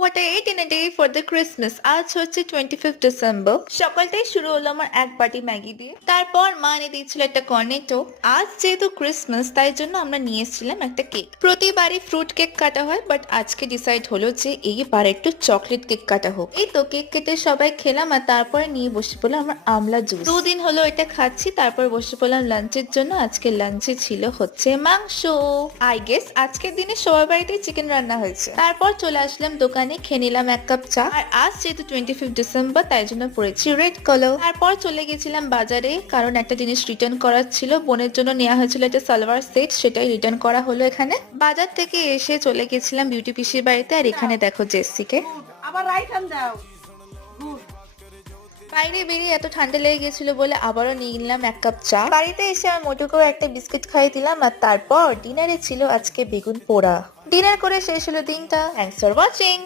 What a day in a day for the Christmas. আজ হচ্ছে 25th December. সকালটাই শুরু হলো আমার এক বাটি ম্যাগি দিয়ে। তারপর মা এনে দিয়েছিল একটা কর্নেটো। আজ যেহেতু ক্রিসমাস তাই জন্য আমরা নিয়ে এসেছিলাম একটা কেক। প্রতিবারই ফ্রুট কেক কাটা হয়, বাট আজকে ডিসাইড হলো যে এইবার একটু চকলেট কেক কাটা হোক। এই তো কেক কেটে সবাই খেলাম আর তারপরে নিয়ে বসে পড়লাম আমার আমলা জুস। দুদিন হলো এটা খাচ্ছি, তারপর বসে পড়লাম লাঞ্চের জন্য। আজকে লাঞ্চে ছিল হচ্ছে মাংস। আই গেস আজকের দিনে সবার বাড়িতেই চিকেন রান্না হয়েছে। তারপর চলে আসলাম দোকানে, খেয়ে নিলাম এক কাপ চা। আর আজ যেহেতু 25th ডিসেম্বর তাই জন্য পরেছি রেড কালার। তারপর চলে গেছিলাম বাজারে, কারণ একটা জিনিস রিটার্ন করার ছিল। বোনের জন্য নেওয়া হয়েছিল একটা সালোয়ার সেট, সেটাই রিটার্ন করা হলো এখানে। বাজার থেকে এসে চলে গেছিলাম বিউটি পিসির বাড়িতে। আর এখানে দেখো জেসিকে। আবার রাইট হ্যান্ড দাও। গুড। বাইরে বেরিয়ে এত ঠান্ডা লেগে গেছিল বলে আবারও নিয়ে নিলাম এক কাপ চা। বাড়িতে এসে আমার মোটুকেও একটা বিস্কিট খাইয়ে দিলাম। আর তারপর ডিনারে ছিল আজকে বেগুন পোড়া। ডিনার করে শেষ হলো দিনটা। Thanks for watching.